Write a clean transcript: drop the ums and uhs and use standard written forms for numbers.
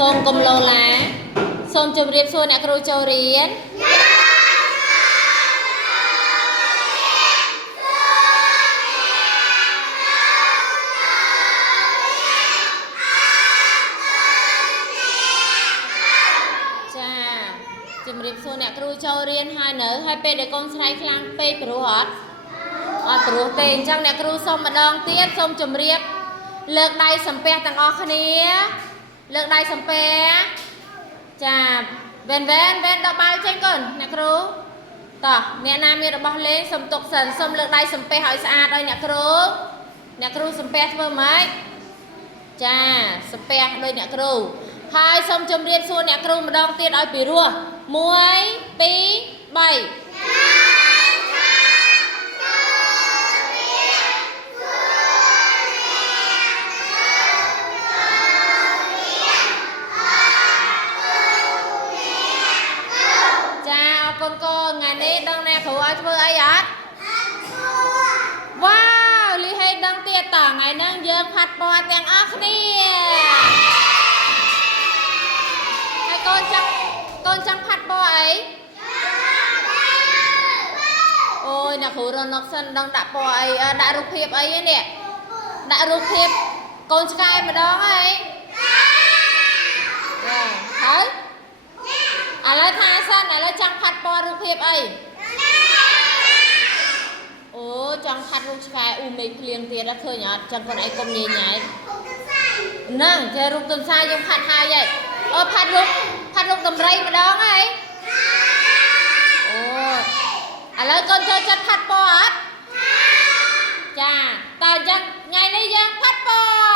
សូមកំឡូឡាសូមជម្រាបសួរអ្នកគ្រូចូលរៀនចាជម្រាបសួរអ្នកគ្រូចូលរៀនហើយនៅហើយពេលដែលកូនស្រែកខ្លាំងពេកព្រោះអត់ព្រោះទេអញ្ចឹងអ្នកគ្រូសូមម្ដងទៀតសូមជម្រាបលើកដៃសំពះទាំងអស់គ្នាលើកដៃសំពះចាវ៉ែនដល់បាល់ចេញកូនអ្នកគ្រូតោះអ្នកណាមានរបស់លេងសុំទុកសិនសុំលើកដៃសំពះឲ្យស្អាតឲ្យអ្នកគ្រូសំពះធ្វើម៉េចចាសំពះដោយអ្នកគ្រូហើយសូមជម្រាបសួរអ្នកគ្រូម្ដងទៀតឲ្យពីរោះ1 2 3កូនថ្ងៃនេះដឹងអ្នកគ្រូឲ្យធ្វើអីអត់វ៉ាវលីហេដឹងទៀតតថ្ងៃហ្នឹងយើងផាត់ពណ៌ទាំងអស់គ្នាហើយកូនចង់ផាត់ពណ៌អីអូយអ្នកគ្រូរនកសិនដឹងដាក់ពណ៌អីដាក់រូបភាពអីនេះដាក់រូបភាពកូនឆ្កែម្ដងអីហើយឥឡូវថាសិនឥឡូវចង់ផាត់ពណ៌រូបភាពអីអូចង់ផាត់រូបឆ្កែអ៊ូមេឃភ្លៀងទៀតឃើញអត់ចឹងខ្លួនឯងកុំញញ៉ៃហ្នឹងចេះរូបទន្សាយយើងផាត់ហើយហីផាត់រូបដំរីម្ដងហីអូឥឡូវកូនចូលចិត្តផាត់ពណ៌អត់ចាតើអញ្ចឹងថ្ងៃនេះយើងផាត់ពណ៌